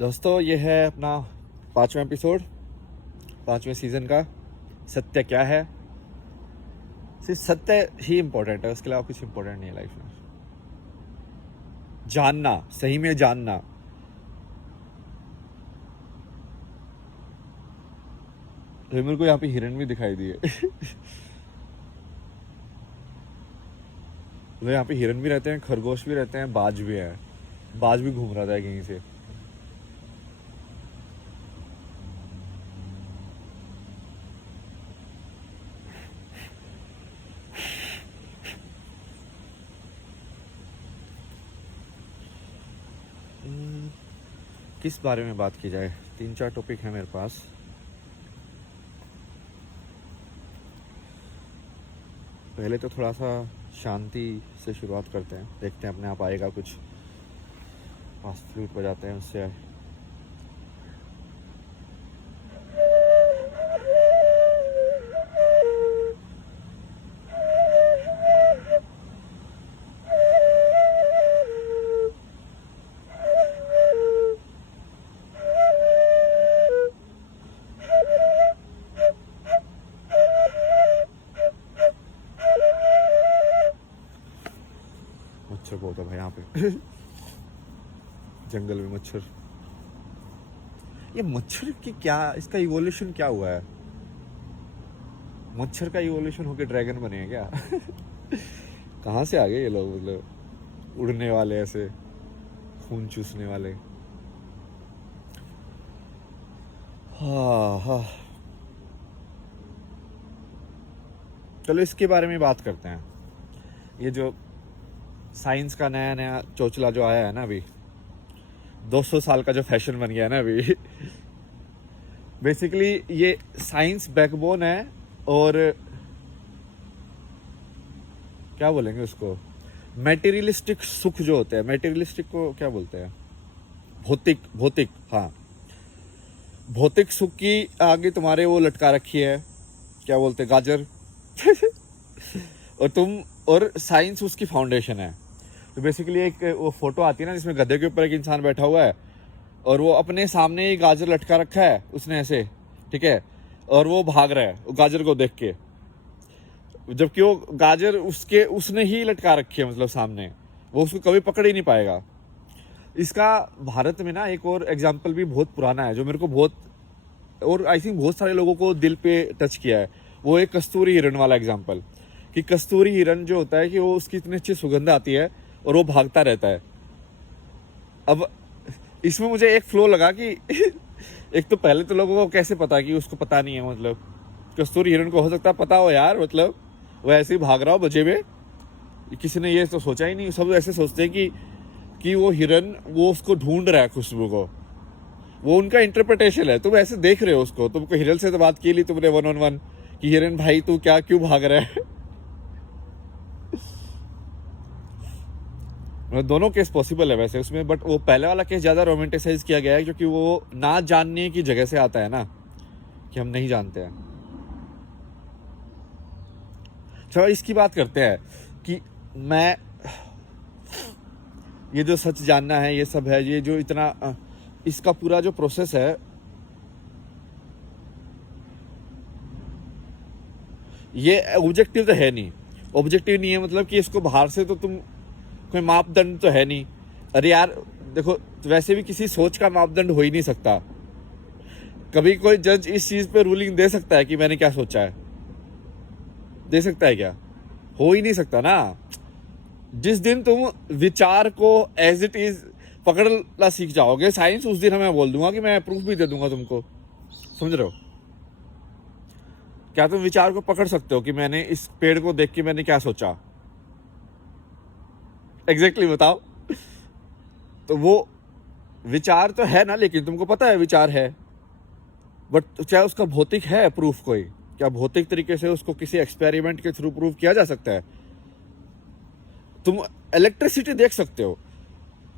दोस्तों ये है अपना 5वां एपिसोड 5वें सीज़न का। सत्य क्या है? सिर्फ सत्य ही इम्पोर्टेंट है, उसके अलावा कुछ इम्पोर्टेंट नहीं है लाइफ में। जानना, सही में जानना। मेरे को यहाँ पे हिरन भी दिखाई दिए। मतलब यहाँ पे हिरन भी रहते हैं, खरगोश भी रहते हैं, बाज भी है। बाज भी घूम रहा था कहीं से। किस बारे में बात की जाए? 3-4 टॉपिक है मेरे पास। पहले तो थोड़ा सा शांति से शुरुआत करते हैं, देखते हैं अपने आप आएगा कुछ। फास्ट फ्लूट बजाते हैं उससे। मच्छर बहुत है भाई यहाँ पे। जंगल में मच्छर। ये मच्छर की क्या, इसका इवोल्यूशन क्या हुआ है? मच्छर का इवोल्यूशन होके ड्रैगन बने हैं क्या? कहाँ से आ गए ये लोग? मतलब उड़ने वाले, ऐसे खून चूसने वाले। हाँ हाँ, चलो इसके बारे में बात करते हैं। ये जो साइंस का नया नया चोचला जो आया है ना अभी, 200 साल का जो फैशन बन गया है ना अभी। बेसिकली ये साइंस बैकबोन है। और क्या बोलेंगे उसको, मेटेरियलिस्टिक सुख जो होते हैं, मेटेरियलिस्टिक को क्या बोलते हैं? भौतिक, भौतिक, हाँ। भौतिक सुख की आगे तुम्हारे वो लटका रखी है, क्या बोलते हैं, गाजर। और तुम, और साइंस उसकी फाउंडेशन है। तो बेसिकली एक वो फोटो आती है ना जिसमें गधे के ऊपर एक इंसान बैठा हुआ है और वो अपने सामने ही गाजर लटका रखा है उसने ऐसे, ठीक है, और वो भाग रहा है वो गाजर को देख के, जबकि वो गाजर उसने ही लटका रखी है, मतलब सामने। वो उसको कभी पकड़ ही नहीं पाएगा। इसका भारत में ना एक और एग्जाम्पल भी बहुत पुराना है जो मेरे को बहुत, और आई थिंक बहुत सारे लोगों को दिल पे टच किया है। वो एक कस्तूरी हिरण वाला एग्जाम्पल, कि कस्तूरी हिरण जो होता है कि वो उसकी इतनी अच्छी सुगंध आती है और वो भागता रहता है। अब इसमें मुझे एक फ्लो लगा कि एक तो पहले तो लोगों को कैसे पता कि उसको पता नहीं है, मतलब कस्तूरी हिरण को हो सकता है पता हो यार, मतलब वो ऐसे ही भाग रहा हो बचे में। किसी ने ये तो सोचा ही नहीं। सब ऐसे सोचते हैं कि वो हिरन वो उसको ढूंढ रहा है, खुशबू को। वो उनका इंटरप्रिटेशन है। तुम ऐसे देख रहे हो उसको, तुमको हिरन से तो बात की ली तुमने 1-on-1 कि हिरन भाई तू क्या क्यों भाग रहा है। दोनों केस पॉसिबल है वैसे उसमें, बट वो पहले वाला केस ज़्यादा रोमांटिसाइज किया गया है क्योंकि वो ना जानने की जगह से आता है ना, कि हम नहीं जानते हैं। चलो इसकी बात करते हैं कि मैं, ये जो सच जानना है ये सब है, ये जो इतना इसका पूरा जो प्रोसेस है, ये ऑब्जेक्टिव तो है नहीं। ऑब्जेक्टिव नहीं है मतलब कि इसको बाहर से तो तुम, कोई मापदंड तो है नहीं। अरे यार देखो, वैसे भी किसी सोच का मापदंड हो ही नहीं सकता। कभी कोई जज इस चीज पे रूलिंग दे सकता है कि मैंने क्या सोचा है? दे सकता है क्या? हो ही नहीं सकता ना। जिस दिन तुम विचार को एज इट इज पकड़ना सीख जाओगे, साइंस, उस दिन मैं बोल दूंगा कि मैं प्रूफ भी दे दूंगा तुमको। समझ रहे हो? क्या तुम विचार को पकड़ सकते हो कि मैंने इस पेड़ को देख के मैंने क्या सोचा? एग्जैक्टली बताओ। तो वो विचार तो है ना, लेकिन तुमको पता है विचार है, बट क्या उसका भौतिक है प्रूफ? कोई क्या भौतिक तरीके से उसको किसी एक्सपेरिमेंट के थ्रू प्रूफ किया जा सकता है? तुम इलेक्ट्रिसिटी देख सकते हो,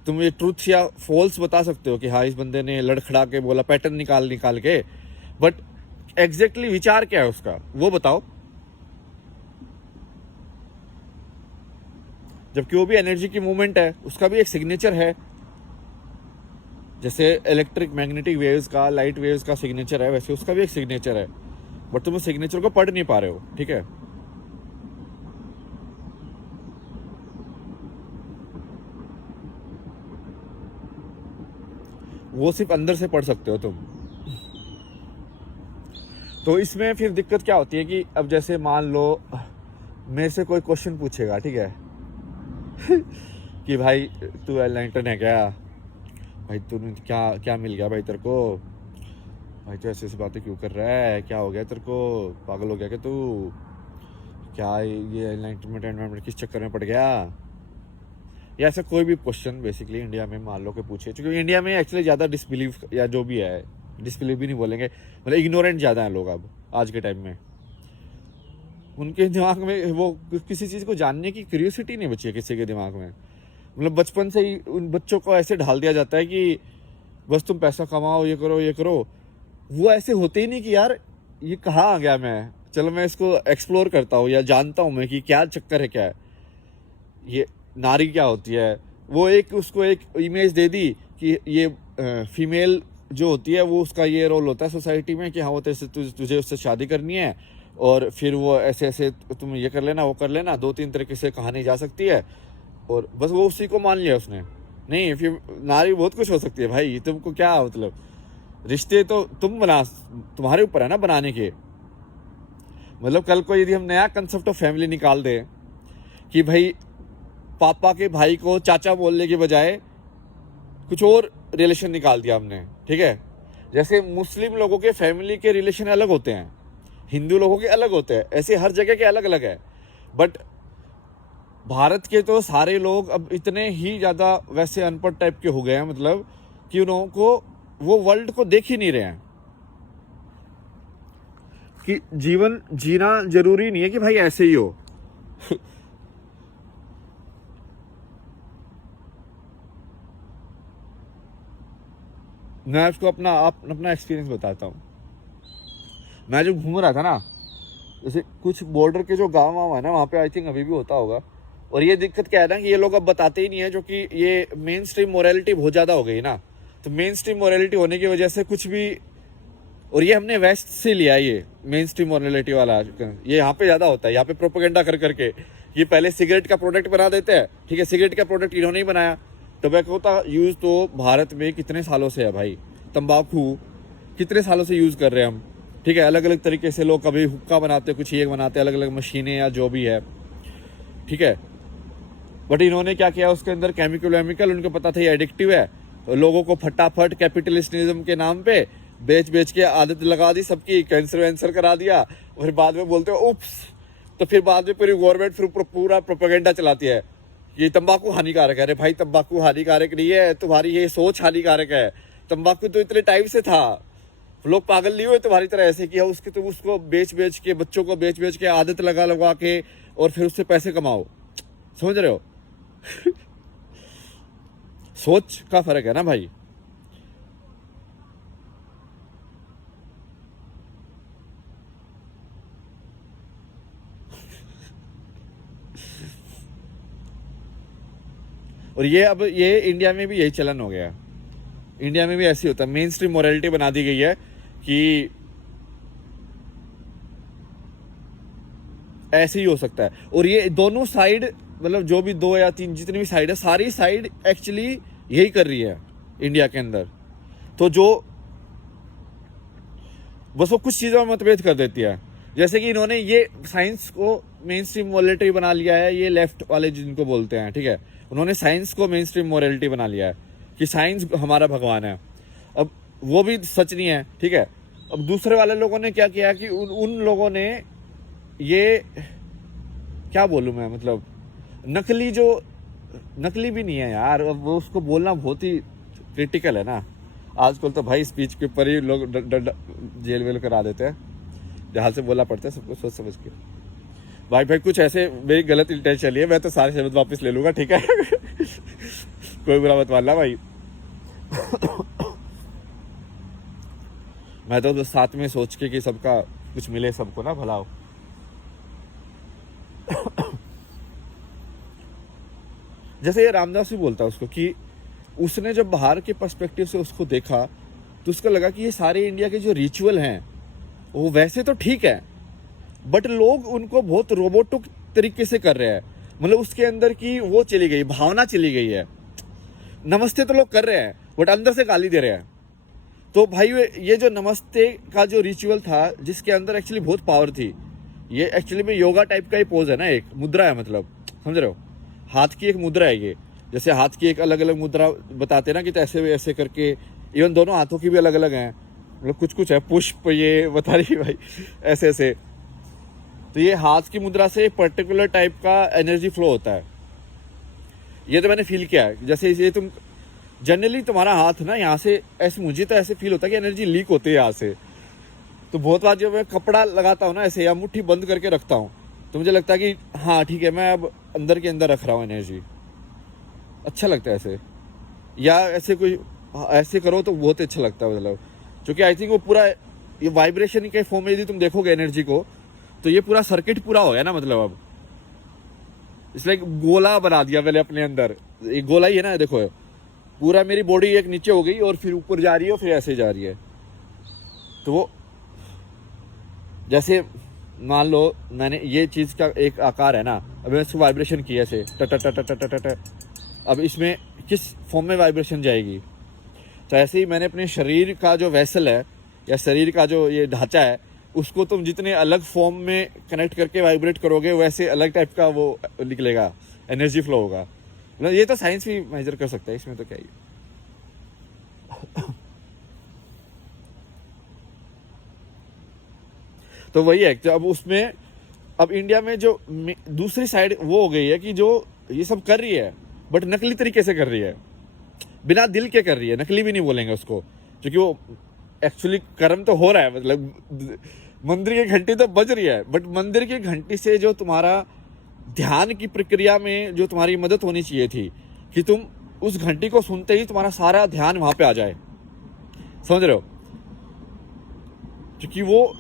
तुम ये ट्रूथ या फॉल्स बता सकते हो कि हाँ इस बंदे ने लड़खड़ा के बोला, पैटर्न निकाल निकाल के, बट एग्जैक्टली विचार क्या है उसका वो बताओ। जबकि वो भी एनर्जी की मूवमेंट है, उसका भी एक सिग्नेचर है। जैसे इलेक्ट्रिक मैग्नेटिक वेव्स का, लाइट वेव्स का सिग्नेचर है, वैसे उसका भी एक सिग्नेचर है, बट तुम उस सिग्नेचर को पढ़ नहीं पा रहे हो, ठीक है। वो सिर्फ अंदर से पढ़ सकते हो तुम। तो इसमें फिर दिक्कत क्या होती है कि अब जैसे मान लो मेरे से कोई क्वेश्चन पूछेगा, ठीक है कि भाई तू एनलाइटन है क्या, भाई तूने क्या क्या मिल गया भाई तेरे को, भाई तू ऐसी ऐसी बातें क्यों कर रहा है, क्या हो गया तेरे को, पागल हो गया क्या तू, क्या ये एनलाइटनमेंट किस चक्कर में पड़ गया, या ऐसा कोई भी क्वेश्चन बेसिकली इंडिया में मान लो कि पूछे, क्योंकि इंडिया में एक्चुअली ज़्यादा डिसबिलीव या जो भी है, डिसबिलीव भी नहीं बोलेंगे, मतलब इग्नोरेंट ज़्यादा हैं लोग अब आज के टाइम में। उनके दिमाग में वो किसी चीज़ को जानने की क्यूरियोसिटी नहीं बची है किसी के दिमाग में। मतलब बचपन से ही उन बच्चों को ऐसे ढाल दिया जाता है कि बस तुम पैसा कमाओ, ये करो ये करो। वो ऐसे होते ही नहीं कि यार ये कहाँ आ गया, मैं चलो मैं इसको एक्सप्लोर करता हूँ या जानता हूँ मैं कि क्या चक्कर है, क्या है ये, नारी क्या होती है। वो एक उसको एक इमेज दे दी कि ये फीमेल जो होती है वो उसका ये रोल होता है सोसाइटी में कि हाँ वो तुझे उससे शादी करनी है और फिर वो ऐसे ऐसे तुम ये कर लेना वो कर लेना, 2-3 तरीके से कहानी जा सकती है, और बस वो उसी को मान लिया उसने। नहीं, फिर नारी बहुत कुछ हो सकती है भाई, तुमको क्या मतलब, रिश्ते तो तुम बना, तुम्हारे ऊपर है ना बनाने के। मतलब कल को यदि हम नया कंसेप्ट ऑफ फैमिली निकाल दें कि भाई पापा के भाई को चाचा बोलने के बजाय कुछ और रिलेशन निकाल दिया हमने, ठीक है। जैसे मुस्लिम लोगों के फैमिली के रिलेशन अलग होते हैं, हिंदू लोगों के अलग होते हैं, ऐसे हर जगह के अलग अलग है। बट भारत के तो सारे लोग अब इतने ही ज़्यादा वैसे अनपढ़ टाइप के हो गए हैं, मतलब कि उन लोगों को वो वर्ल्ड को देख ही नहीं रहे हैं कि जीवन जीना जरूरी नहीं है कि भाई ऐसे ही हो मैं आपको अपना एक्सपीरियंस बताता हूँ। मैं जब घूम रहा था ना, जैसे कुछ बॉर्डर के जो गाँव वाँव है ना, वहाँ पे आई थिंक अभी भी होता होगा। और ये दिक्कत क्या है ना कि ये लोग अब बताते ही नहीं है, जो कि ये मेन स्ट्रीम मोरालिटी बहुत ज़्यादा हो गई ना। तो मेन स्ट्रीम मोरालिटी होने की वजह से कुछ भी, और ये हमने वेस्ट से लिया, ये मेन स्ट्रीम मोरालिटी वाला ये यहाँ पे ज़्यादा होता है। यहाँ पे प्रोपेगेंडा कर करके ये पहले सिगरेट का प्रोडक्ट बना देते हैं, ठीक है। सिगरेट का प्रोडक्ट इन्होंने ही बनाया। टोबैको का यूज़ तो भारत में कितने सालों से है भाई, तंबाकू कितने सालों से यूज़ कर रहे हैं हम, ठीक है। अलग अलग तरीके से लोग कभी हुक्का बनाते, कुछ ये बनाते, अलग अलग मशीनें या जो भी है, ठीक है। बट इन्होंने क्या किया, उसके अंदर केमिकल वेमिकल, उनको पता था ये एडिक्टिव है, लोगों को फटाफट कैपिटलिस्टिज्म के नाम पे बेच बेच के आदत लगा दी सबकी, कैंसर वैंसर करा दिया, और बाद में बोलते हो उप्स। तो फिर बाद में पूरी गवर्नमेंट फिर पूरा प्रोपेगेंडा चलाती है ये तंबाकू हानिकारक है। अरे भाई तंबाकू हानिकारक नहीं है, तुम्हारी ये सोच हानिकारक है। तंबाकू तो इतने टाइम से था, लोग पागल नहीं हुए तुम्हारी तरह ऐसे किया उसके, तुम उसको बेच बेच के, बच्चों को बेच बेच के, आदत लगा लगा के, और फिर उससे पैसे कमाओ। समझ रहे हो सोच का फर्क है ना भाई। और ये अब ये इंडिया में भी यही चलन हो गया। इंडिया में भी ऐसी होता है, मेन स्ट्रीम मोरालिटी बना दी गई है कि ऐसे ही हो सकता है। और ये दोनों साइड, मतलब जो भी 2 या 3 जितनी भी साइड है, सारी साइड एक्चुअली यही कर रही है इंडिया के अंदर। तो जो बस वो कुछ चीज़ों में मतभेद कर देती है। जैसे कि इन्होंने ये साइंस को मेन स्ट्रीम मोरालिटी बना लिया है, ये लेफ्ट वाले जिनको बोलते हैं, ठीक है। उन्होंने साइंस को मेन स्ट्रीम मोरालिटी बना लिया है कि साइंस हमारा भगवान है। अब वो भी सच नहीं है, ठीक है। अब दूसरे वाले लोगों ने क्या किया कि उन लोगों ने ये, क्या बोलूँ मैं, मतलब नकली भी नहीं है यार, अब वो उसको बोलना बहुत ही क्रिटिकल है ना। आजकल तो भाई स्पीच के ऊपर ही लोग जेल वेल करा देते हैं, जहाँ से बोलना पड़ता है सबको सोच समझ के। भाई कुछ ऐसे मेरी गलत इंटेंशन है, मैं तो सारे शब्द वापस ले लूँगा, ठीक है कोई बुरा मत मानना भाई मैं तो साथ में सोच के कि सबका कुछ मिले, सबको ना भला हो जैसे ये रामदास भी बोलता है उसको कि उसने जब बाहर के पर्सपेक्टिव से उसको देखा तो उसको लगा कि ये सारे इंडिया के जो रिचुअल हैं वो वैसे तो ठीक है, बट लोग उनको बहुत रोबोटिक तरीके से कर रहे हैं। मतलब उसके अंदर की वो चली गई, भावना चली गई है। नमस्ते तो लोग कर रहे हैं बट अंदर से गाली दे रहे हैं। तो भाई ये जो नमस्ते का जो रिचुअल था, जिसके अंदर एक्चुअली बहुत पावर थी, ये एक्चुअली में योगा टाइप का ही पोज है ना, एक मुद्रा है, मतलब समझ रहे हो, हाथ की एक मुद्रा है ये। जैसे हाथ की एक अलग अलग मुद्रा बताते ना कि तो ऐसे ऐसे करके, इवन दोनों हाथों की भी अलग अलग हैं, मतलब कुछ कुछ है, पुष्प ये बता रही भाई ऐसे ऐसे। तो ये हाथ की मुद्रा से एक पर्टिकुलर टाइप का एनर्जी फ्लो होता है। ये तो मैंने फील किया है। जैसे ये तुम जनरली तुम्हारा हाथ ना यहाँ से ऐसे, मुझे तो ऐसे फील होता है कि एनर्जी लीक होती है यहाँ से। तो बहुत बार जब मैं कपड़ा लगाता हूँ ना ऐसे, या मुट्ठी बंद करके रखता हूँ, तो मुझे लगता है कि हाँ ठीक है, मैं अब अंदर के अंदर रख रहा हूँ एनर्जी। अच्छा लगता है ऐसे, या ऐसे कोई ऐसे करो तो बहुत अच्छा लगता है, मतलब क्योंकि आई थिंक वो पूरा ये वाइब्रेशन के फॉर्म में यदि तुम देखोगे एनर्जी को, तो ये पूरा सर्किट पूरा हो गया ना, मतलब अब इसलिए गोला बना दिया मैंने अपने अंदर। एक गोला ही है ना, देखो पूरा मेरी बॉडी एक नीचे हो गई और फिर ऊपर जा रही है और फिर ऐसे जा रही है। तो वो जैसे मान लो मैंने ये चीज़ का एक आकार है ना, अब मैंने इसको वाइब्रेशन किया ऐसे ट ट ट ट ट ट ट, अब इसमें किस फॉर्म में वाइब्रेशन जाएगी। तो ऐसे ही मैंने अपने शरीर का जो वेसल है या शरीर का जो ये ढांचा है, उसको तुम जितने अलग फॉर्म में कनेक्ट करके वाइब्रेट करोगे, वैसे अलग टाइप का वो निकलेगा, एनर्जी फ्लो होगा। मतलब ये तो साइंस भी मेजर कर सकता है, इसमें तो क्या ही। तो वही है। तो अब उसमें अब इंडिया में जो दूसरी साइड वो हो गई है कि जो ये सब कर रही है बट नकली तरीके से कर रही है, बिना दिल के कर रही है। नकली भी नहीं बोलेंगे उसको, क्योंकि वो एक्चुअली कर्म तो हो रहा है। मतलब मंदिर की घंटी तो बज रही है, बट मंदिर की घंटी से जो तुम्हारा ध्यान की प्रक्रिया में जो तुम्हारी मदद होनी चाहिए थी कि तुम उस घंटी को सुनते ही तुम्हारा सारा ध्यान वहां पे आ जाए, समझ रहे हो। क्योंकि वो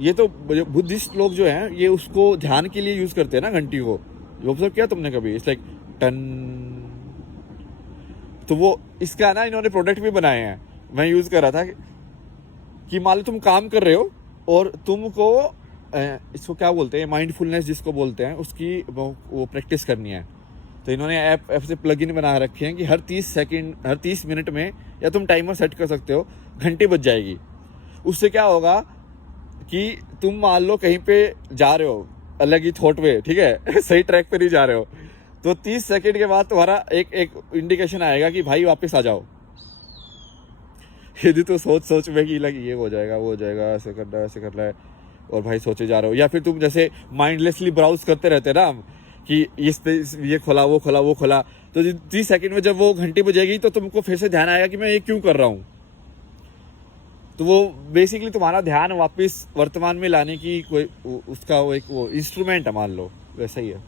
ये तो बुद्धिस्ट लोग जो हैं ये उसको ध्यान के लिए यूज करते हैं ना घंटी को। ऑब्जर्व किया तुमने कभी? It's like ton. तो वो इसका ना इन्होंने प्रोडक्ट भी बनाए हैं, मैं यूज कर रहा था कि मान लो तुम काम कर रहे हो और तुमको इसको क्या बोलते हैं, माइंडफुलनेस जिसको बोलते हैं, उसकी वो प्रैक्टिस करनी है। तो इन्होंने ऐप से प्लगइन बना रखे हैं कि हर 30 सेकंड, हर 30 मिनट में, या तुम टाइमर सेट कर सकते हो, घंटी बज जाएगी। उससे क्या होगा कि तुम मान लो कहीं पे जा रहे हो अलग ही थॉट वे, ठीक है सही ट्रैक पे नहीं जा रहे हो, तो 30 सेकंड के बाद तुम्हारा एक इंडिकेशन आएगा कि भाई वापस आ जाओ। यदि तो सोच में कि लग ये हो जाएगा, वो हो जाएगा, ऐसे करना है, ऐसे करना है, और भाई सोचे जा रहे हो। या फिर तुम जैसे माइंडलेसली ब्राउज करते रहते हैं ना कि इस पे ये खोला, वो खोला, वो खोला, तो 30 सेकंड में जब वो घंटी बजेगी तो तुमको फिर से ध्यान आएगा कि मैं ये क्यों कर रहा हूँ। तो वो बेसिकली तुम्हारा ध्यान वापस वर्तमान में लाने की कोई उसका वो एक वो इंस्ट्रूमेंट है, मान लो वैसा ही है।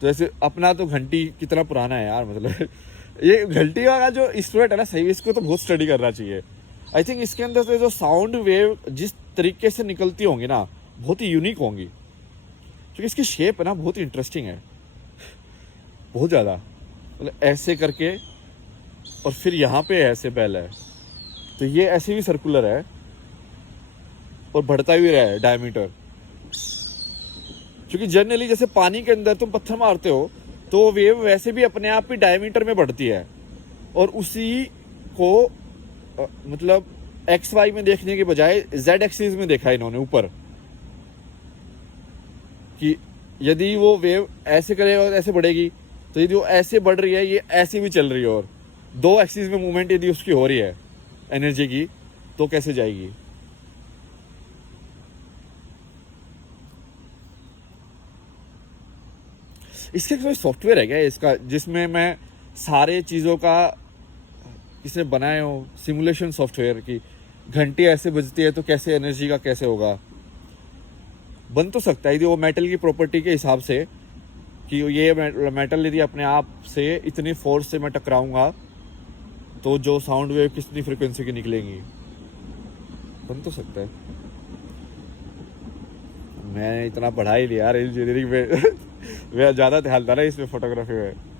तो ऐसे अपना तो घंटी कितना पुराना है यार, मतलब ये घंटी का जो इंस्ट्रूमेंट है ना, सही इसको तो बहुत स्टडी करना चाहिए। आई थिंक इसके अंदर से जो साउंड वेव जिस तरीके से निकलती होंगी ना, बहुत ही यूनिक होंगी, क्योंकि इसकी शेप है ना बहुत इंटरेस्टिंग है, बहुत ज़्यादा। मतलब ऐसे करके और फिर यहाँ पे ऐसे बेल है, तो ये ऐसे भी सर्कुलर है और बढ़ता भी रहा है डायमीटर। क्योंकि जनरली जैसे पानी के अंदर तुम पत्थर मारते हो तो वेव वैसे भी अपने आप ही डायमीटर में बढ़ती है, और उसी को मतलब एक्स वाई में देखने के बजाय जेड एक्सिस में देखा इन्होंने ऊपर, कि यदि वो वेव ऐसे करेगा और ऐसे बढ़ेगी, तो यदि वो ऐसे बढ़ रही है, ये ऐसे भी चल रही है, और दो एक्सिस में मूवमेंट यदि उसकी हो रही है एनर्जी की, तो कैसे जाएगी। इसके कोई सॉफ्टवेयर है क्या इसका, जिसमें मैं सारे चीज़ों का इसने बनाए हो, सिमुलेशन सॉफ्टवेयर की घंटी ऐसे बजती है तो कैसे एनर्जी का कैसे होगा। बन तो सकता है यदि वो मेटल की प्रॉपर्टी के हिसाब से, कि ये मेटल यदि अपने आप से इतनी फोर्स से मैं टकराऊंगा तो जो साउंड वेव कितनी फ्रिक्वेंसी की निकलेंगी, बन तो सकता है। मैं इतना पढ़ा ही लिया यार इंजीनियरिंग में मेरा ज्यादा ध्यान था ना इसमें फोटोग्राफी में।